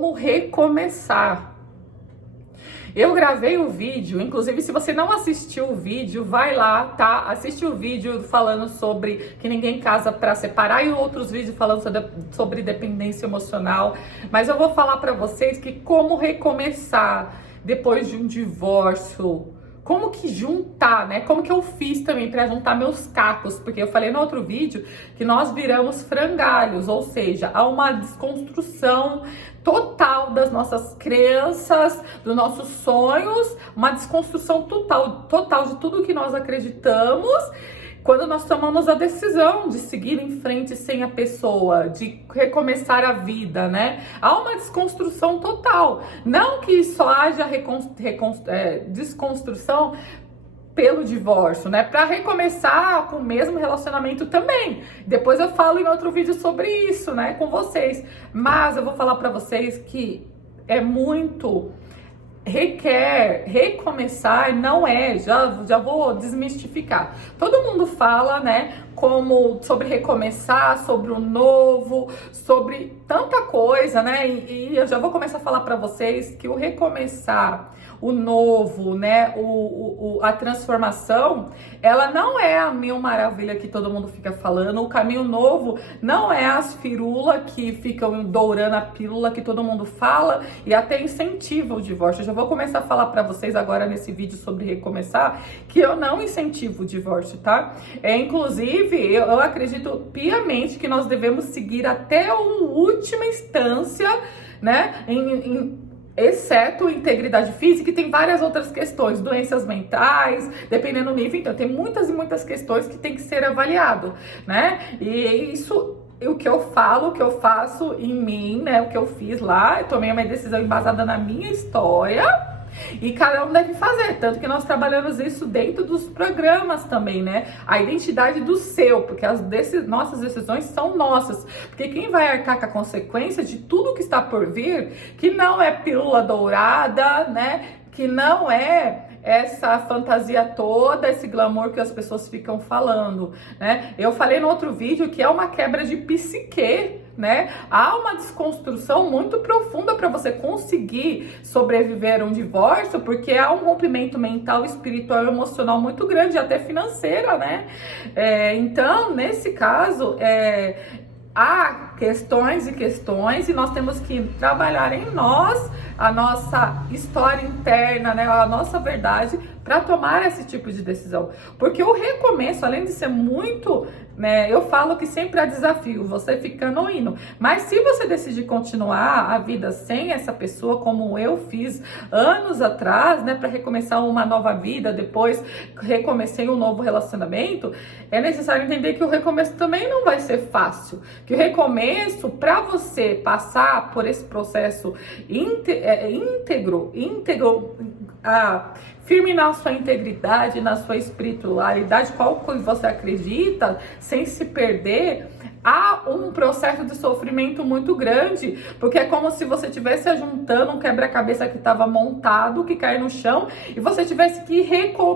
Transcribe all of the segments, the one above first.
como recomeçar. Eu gravei o vídeo, inclusive se você não assistiu o vídeo, vai lá, tá? Assiste o vídeo falando sobre que ninguém casa pra separar e outros vídeos falando sobre dependência emocional. Mas eu vou falar pra vocês que como recomeçar depois de um divórcio. Como que juntar, né? Como que eu fiz também para juntar meus cacos? Porque eu falei no outro vídeo que nós viramos frangalhos, ou seja, há uma desconstrução total das nossas crenças, dos nossos sonhos, uma desconstrução total de tudo que nós acreditamos. Quando nós tomamos a decisão de seguir em frente sem a pessoa, de recomeçar a vida, né? Há uma desconstrução total. Não que só haja desconstrução pelo divórcio, né? Para recomeçar com o mesmo relacionamento também. Depois eu falo em outro vídeo sobre isso, né? Com vocês. Mas eu vou falar para vocês que é muito... requer recomeçar, não é, já vou desmistificar. Todo mundo fala, né, como sobre recomeçar, sobre o novo, sobre tanta coisa, né? E eu já vou começar a falar para vocês que o recomeçar, o novo, né, a transformação, ela não é a mil maravilha que todo mundo fica falando. O caminho novo não é as firulas que ficam dourando a pílula que todo mundo fala e até incentiva o divórcio. Eu já vou começar a falar para vocês agora nesse vídeo sobre recomeçar que eu não incentivo o divórcio, tá? Inclusive, eu acredito piamente que nós devemos seguir até a última instância, né, exceto integridade física, e tem várias outras questões, doenças mentais, dependendo do nível. Então tem muitas e muitas questões que tem que ser avaliado, né? E isso, o que eu falo, o que eu faço em mim, né? O que eu fiz lá, eu tomei uma decisão embasada na minha história. E cada um deve fazer, tanto que nós trabalhamos isso dentro dos programas também, né? A identidade do seu, porque nossas decisões são nossas. Porque quem vai arcar com a consequência de tudo que está por vir, que não é pílula dourada, né? Que não é essa fantasia toda, esse glamour que as pessoas ficam falando, né? Eu falei no outro vídeo que é uma quebra de psique, né? Há uma desconstrução muito profunda para você conseguir sobreviver a um divórcio, porque há um rompimento mental, espiritual e emocional muito grande, até financeira, né? Então, nesse caso, há questões e questões, e nós temos que trabalhar em nós, a nossa história interna, né, a nossa verdade, para tomar esse tipo de decisão. Porque o recomeço, além de ser muito, né, eu falo que sempre há desafio, você ficando ou indo. Mas se você decidir continuar a vida sem essa pessoa, como eu fiz anos atrás, né, para recomeçar uma nova vida, depois recomecei um novo relacionamento, é necessário entender que o recomeço também não vai ser fácil. Que o recomeço, para você passar por esse processo íntegro, firme na sua integridade, na sua espiritualidade, qual que você acredita, sem se perder, há um processo de sofrimento muito grande, porque é como se você estivesse ajuntando um quebra-cabeça que estava montado, que cai no chão, e você tivesse que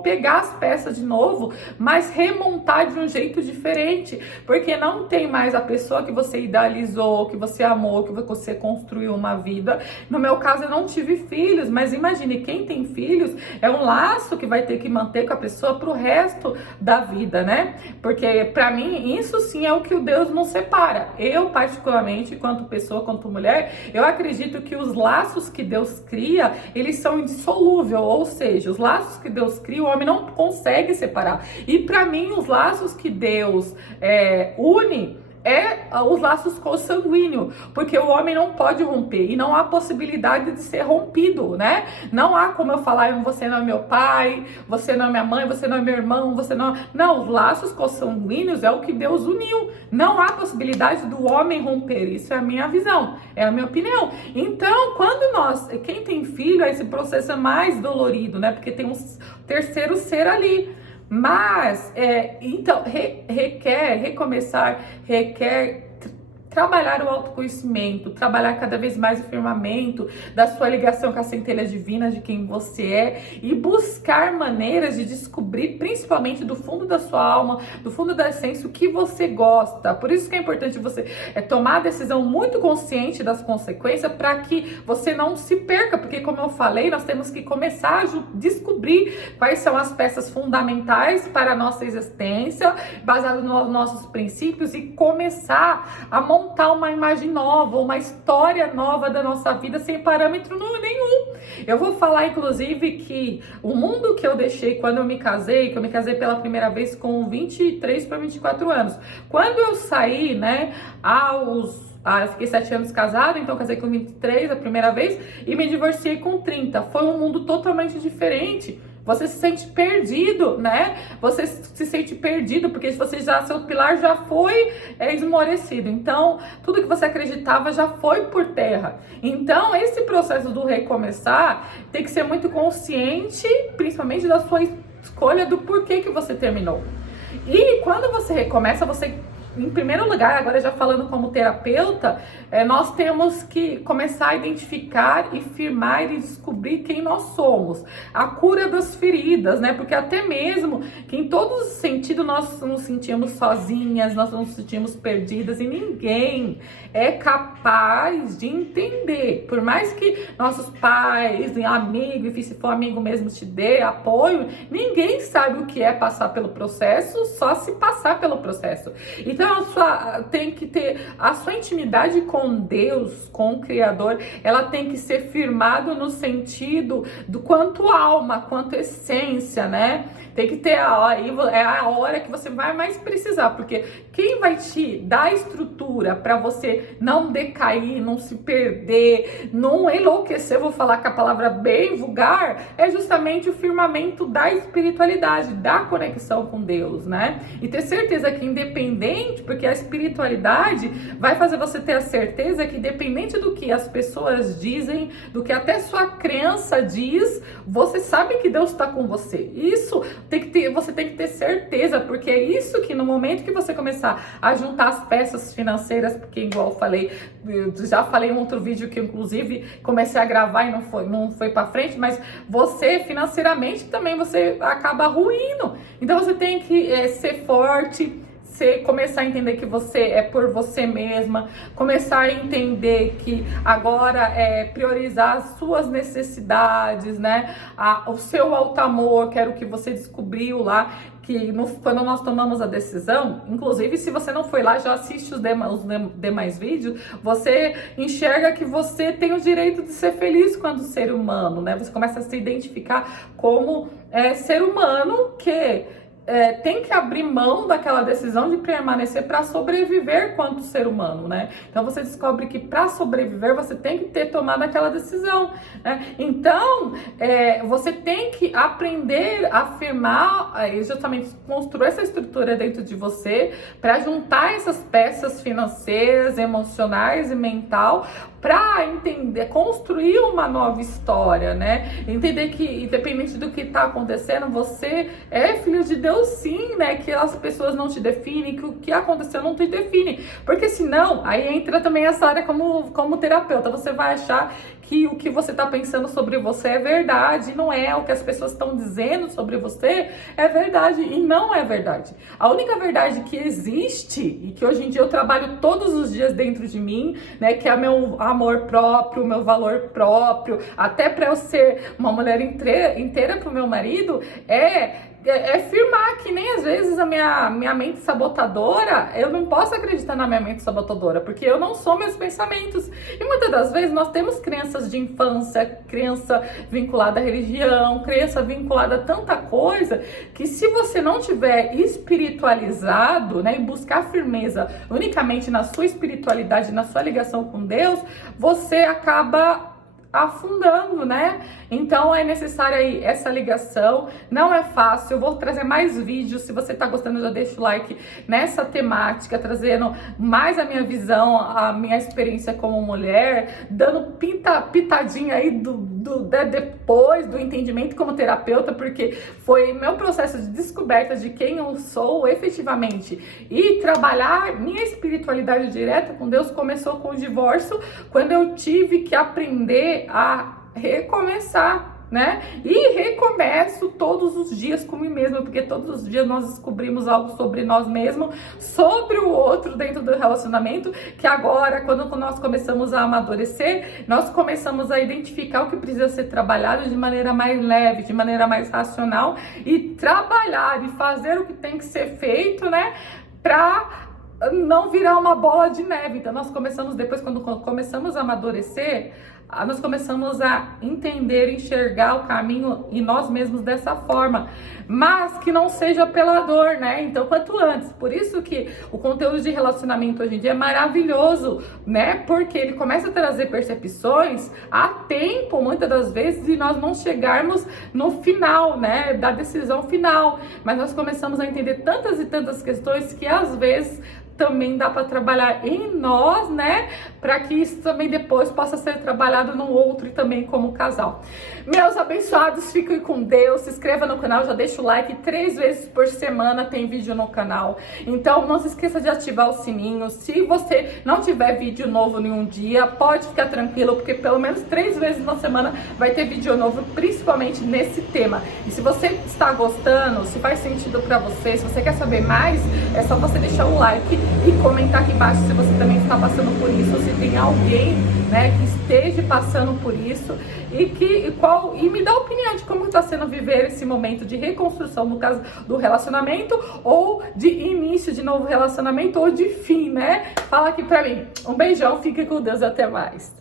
pegar as peças de novo, mas remontar de um jeito diferente, porque não tem mais a pessoa que você idealizou, que você amou, que você construiu uma vida. No meu caso, eu não tive filhos, mas imagine, quem tem filhos é um laço que vai ter que manter com a pessoa pro resto da vida, né? Porque para mim, isso sim é o que o Deus não separa. Eu, particularmente, quanto pessoa, quanto mulher, eu acredito que os laços que Deus cria, eles são indissolúveis, ou seja, os laços que Deus cria, o homem não consegue separar. E para mim, os laços que Deus une os laços consanguíneos, porque o homem não pode romper e não há possibilidade de ser rompido, né? Não há como eu falar, você não é meu pai, você não é minha mãe, você não é meu irmão, você não... Não, os laços consanguíneos é o que Deus uniu. Não há possibilidade do homem romper. Isso é a minha visão, é a minha opinião. Então, quem tem filho, esse processo é mais dolorido, né? Porque tem um terceiro ser ali. Mas, então, requer recomeçar, requer trabalhar o autoconhecimento, trabalhar cada vez mais o firmamento da sua ligação com a centelha divina de quem você é e buscar maneiras de descobrir, principalmente do fundo da sua alma, do fundo da essência, o que você gosta. Por isso que é importante você tomar a decisão muito consciente das consequências para que você não se perca, porque como eu falei, nós temos que começar a descobrir quais são as peças fundamentais para a nossa existência, baseado nos nossos princípios, e começar a montar uma imagem nova, uma história nova da nossa vida sem parâmetro nenhum. Eu vou falar, inclusive, que o mundo que eu deixei quando eu me casei, que eu me casei pela primeira vez com 23 para 24 anos. Quando eu saí, né, eu fiquei 7 anos casada, então eu casei com 23 a primeira vez e me divorciei com 30. Foi um mundo totalmente diferente. Você se sente perdido, né? Você se sente perdido porque seu pilar já foi esmorecido. Então, tudo que você acreditava já foi por terra. Então, esse processo do recomeçar tem que ser muito consciente, principalmente da sua escolha do porquê que você terminou. E quando você recomeça, em primeiro lugar, agora já falando como terapeuta, nós temos que começar a identificar e firmar e descobrir quem nós somos. A cura das feridas, né? Porque até mesmo que em todos os sentidos nós nos sentimos sozinhas, nós nos sentimos perdidas e ninguém é capaz de entender. Por mais que nossos pais, amigos, e se for amigo mesmo te dê apoio, ninguém sabe o que é passar pelo processo, só se passar pelo processo. Então, tem que ter a sua intimidade com Deus, com o Criador, ela tem que ser firmada no sentido do quanto alma, quanto essência, né? Tem que ter é a hora que você vai mais precisar, porque quem vai te dar a estrutura para você não decair, não se perder, não enlouquecer, vou falar com a palavra bem vulgar, é justamente o firmamento da espiritualidade, da conexão com Deus, né? E ter certeza que independente, porque a espiritualidade vai fazer você ter a certeza que independente do que as pessoas dizem, do que até sua crença diz, você sabe que Deus está com você. Isso você tem que ter certeza, porque é isso que no momento que você começar a juntar as peças financeiras, porque igual eu já falei em outro vídeo que inclusive comecei a gravar e não foi para frente, mas você financeiramente também você acaba ruindo. Então você tem que ser forte, começar a entender que você é por você mesma, começar a entender que agora é priorizar as suas necessidades, né? O seu alto amor, que era o que você descobriu lá, quando nós tomamos a decisão, inclusive se você não foi lá, já assiste os demais vídeos, você enxerga que você tem o direito de ser feliz quando ser humano, né? Você começa a se identificar como ser humano que tem que abrir mão daquela decisão de permanecer para sobreviver quanto ser humano, né? Então você descobre que para sobreviver você tem que ter tomado aquela decisão, né? Então você tem que aprender a afirmar, justamente construir essa estrutura dentro de você para juntar essas peças financeiras, emocionais e mental para entender, construir uma nova história, né? Entender que independente do que está acontecendo, você é filho de Deus, sim, né? Que as pessoas não te definem, que o que aconteceu não te define, porque senão aí entra também essa área como terapeuta, você vai achar que o que você está pensando sobre você é verdade, não é o que as pessoas estão dizendo sobre você é verdade, e não é verdade. A única verdade que existe e que hoje em dia eu trabalho todos os dias dentro de mim, né, que é meu amor próprio, meu valor próprio, até para eu ser uma mulher inteira para o meu marido, é firmar que nem às vezes a minha mente sabotadora, eu não posso acreditar na minha mente sabotadora, porque eu não sou meus pensamentos. E muitas das vezes nós temos crenças de infância, crença vinculada à religião, crença vinculada a tanta coisa, que se você não tiver espiritualizado, né, e buscar firmeza unicamente na sua espiritualidade, na sua ligação com Deus, você acaba afundando, né? Então é necessária aí essa ligação, não é fácil. Eu vou trazer mais vídeos, se você tá gostando já deixa o like nessa temática, trazendo mais a minha visão, a minha experiência como mulher, dando pitadinha aí depois do entendimento como terapeuta, porque foi meu processo de descoberta de quem eu sou efetivamente, e trabalhar minha espiritualidade direta com Deus começou com o divórcio, quando eu tive que aprender a recomeçar, né? E recomeço todos os dias comigo mesma, porque todos os dias nós descobrimos algo sobre nós mesmos, sobre o outro dentro do relacionamento, que agora, quando nós começamos a amadurecer, nós começamos a identificar o que precisa ser trabalhado de maneira mais leve, de maneira mais racional, e trabalhar e fazer o que tem que ser feito, né? Pra não virar uma bola de neve. Então nós começamos, depois quando começamos a amadurecer, nós começamos a entender, enxergar o caminho em nós mesmos dessa forma, mas que não seja pela dor, né? Então, quanto antes. Por isso que o conteúdo de relacionamento hoje em dia é maravilhoso, né? Porque ele começa a trazer percepções a tempo, muitas das vezes, de nós não chegarmos no final, né? Da decisão final. Mas nós começamos a entender tantas e tantas questões que, às vezes, também dá para trabalhar em nós, né? Para que isso também depois possa ser trabalhado no outro e também como casal. Meus abençoados, fiquem com Deus. Se inscreva no canal, já deixa o like. 3 vezes por semana tem vídeo no canal. Então não se esqueça de ativar o sininho. Se você não tiver vídeo novo em um dia, pode ficar tranquilo, porque pelo menos 3 vezes na semana vai ter vídeo novo, principalmente nesse tema. E se você está gostando, se faz sentido para você, se você quer saber mais, é só você deixar o like e comentar aqui embaixo se você também está passando por isso, ou se tem alguém, né, que esteja passando por isso, e me dá a opinião de como está sendo viver esse momento de reconstrução, no caso do relacionamento, ou de início de novo relacionamento, ou de fim, né? Fala aqui pra mim. Um beijão, fique com Deus e até mais.